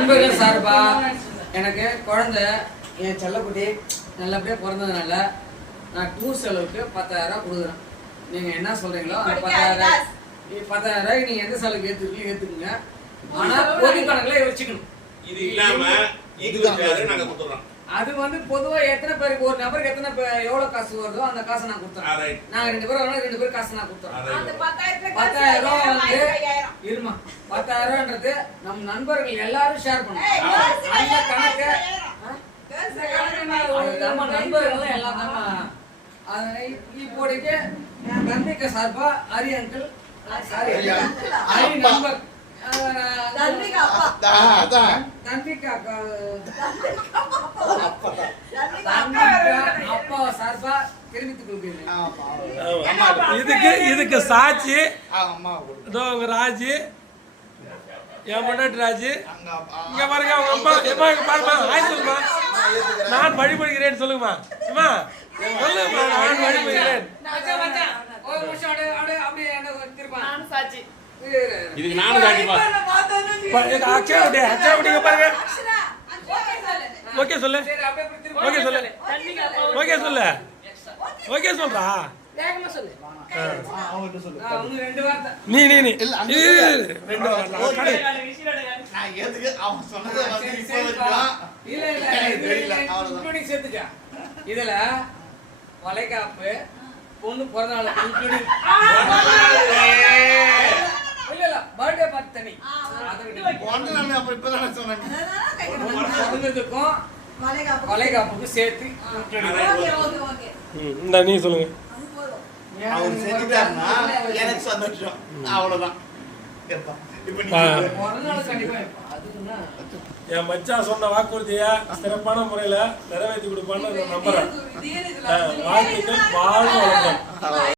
நண்பர்கள் சார்பா எனக்கு குழந்தை என் செல்லக்குட்டி நல்லபடியா பிறந்ததுனால நான் டூர் செலவுக்கு பத்தாயிரம் ரூபாய் கொடுக்குறேன். நீங்க என்ன சொல்றீங்களோ அந்த பத்தாயிரம் ரூபாய் பத்தாயிரம் ரூபாய்க்கு நீங்க எந்த செலவுக்கு ஏத்துக்கீங்க. ஏத்துக்குங்க ஆனா பொது கணக்குல வச்சுக்கணும். இது இல்லாம இருபத்தி ஆறு நாங்க கொடுத்துறோம் அது வந்து பொதுவா எத்தனை பேருக்கு ஒரு நபருக்கு எத்தனை பேர் எவ்வளவு காசு வருதோ அந்த காசை நான் கொடுத்துறேன். நாங்க ரெண்டு பேரும் வரணும் ரெண்டு பேரும் காசு நான் கொடுத்துறேன் பத்தாயிரம் ரூபாய் வந்து. இருமா பத்தாயிரம் ரூபான்றது நம் நண்பர்கள் எல்லாரும் ஷேர் பண்ணுவோம் அந்த கணக்கு நம்ம நண்பர்கள் எல்லாம் தானே அதனை இப்போதைக்கு தந்தைக்கு சார்பா ஹரி அங்கிள் சாரி ஹரி. நண்பர். தன்விகா அப்பா. அதான். தன்விகா அப்பா சார்பா இதுக்கு இதுக்கு சாட்சி. இதோ உங்க ராஜு என் பொண்டாட்டி ராஜு அங்க அப்பா- இங்க பாருங்க அவங்க அம்மா எம்மா இங்க பாருமா சொல்லுமா நான் ஏத்துக்கிறேன். நான் வழிபடுகிறேன் சொல்லுங்கம்மா அம்மா சொல்லுங்கம்மா நான் வழிபடுகிறேன் மச்சான் மச்சான் ஒரு நிமிஷம் அப்படியே அப்படியே சாட்சி. இதுக்கு நானும் விட்டு விட்டு பாருங்க. ஓகே சொல்லு. ஓகே சொல்லு. ஓகே சொல்லு. ஓகே சொல்லு. ஓகே சொல்றா. நீ நீ நீ. இதுல வளைகாப்பு பொண்ணு பிறந்த நாள் தனி. ஒன்று நான் அப்ப இப்பதானே. வளைகாப்புக்கும் சேர்த்து இந்தா நீ சொல்லுங்க. அவர் செஞ்சுட்டாருன்னா எனக்கு சந்தோஷம். அவ்வளவுதான். என் மச்சான் சொன்ன வாக்குறுதிய சிறப்பான முறையில நிறைவேற்றி கொடுப்பான்னு நம்புறேன். வாழ்த்துக்கள் வாழ்வு அவ்வளவுதான்.